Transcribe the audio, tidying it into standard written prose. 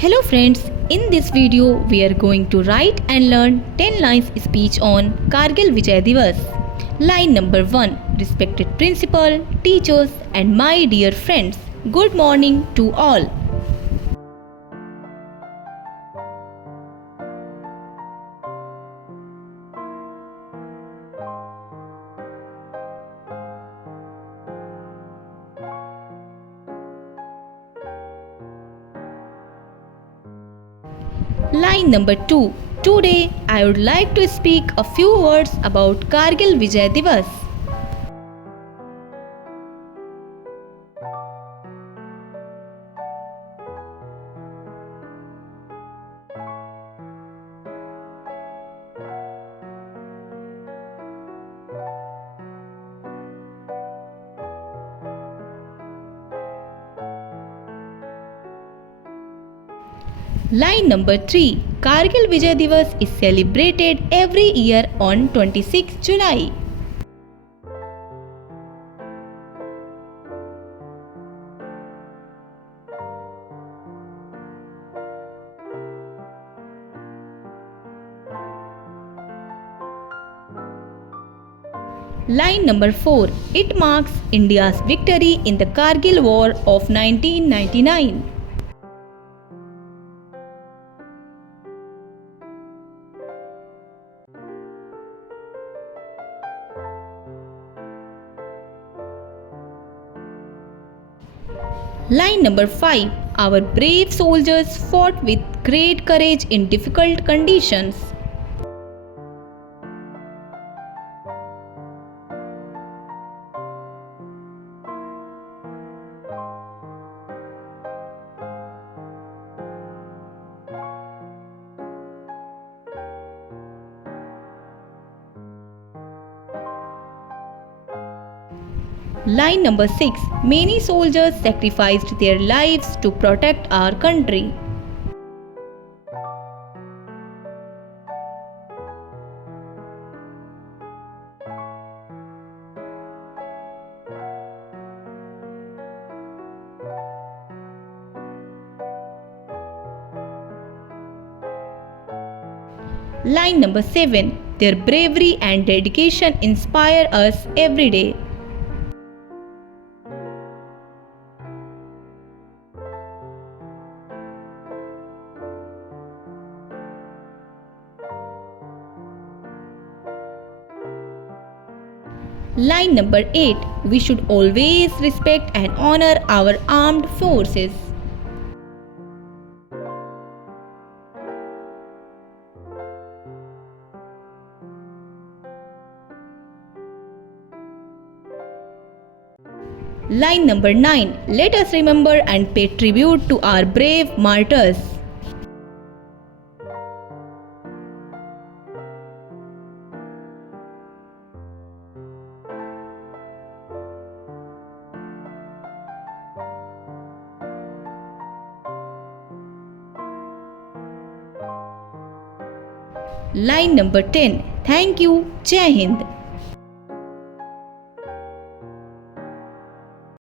Hello friends, in this video we are going to write and learn 10 lines speech on Kargil Vijay Diwas. Line number 1. Respected principal, teachers and my dear friends, good morning to all. Line number 2. Today I would like to speak a few words about Kargil Vijay Diwas. Line number 3. Kargil Vijay Diwas is celebrated every year on 26 July. Line number 4. It marks India's victory in the Kargil War of 1999. Line number 5. Our brave soldiers fought with great courage in difficult conditions. Line number 6. Many soldiers sacrificed their lives to protect our country. Line number 7. Their bravery and dedication inspire us every day. Line number 8. We should always respect and honor our armed forces. Line number 9. Let us remember and pay tribute to our brave martyrs. Line number 10. Thank you. Jai Hind.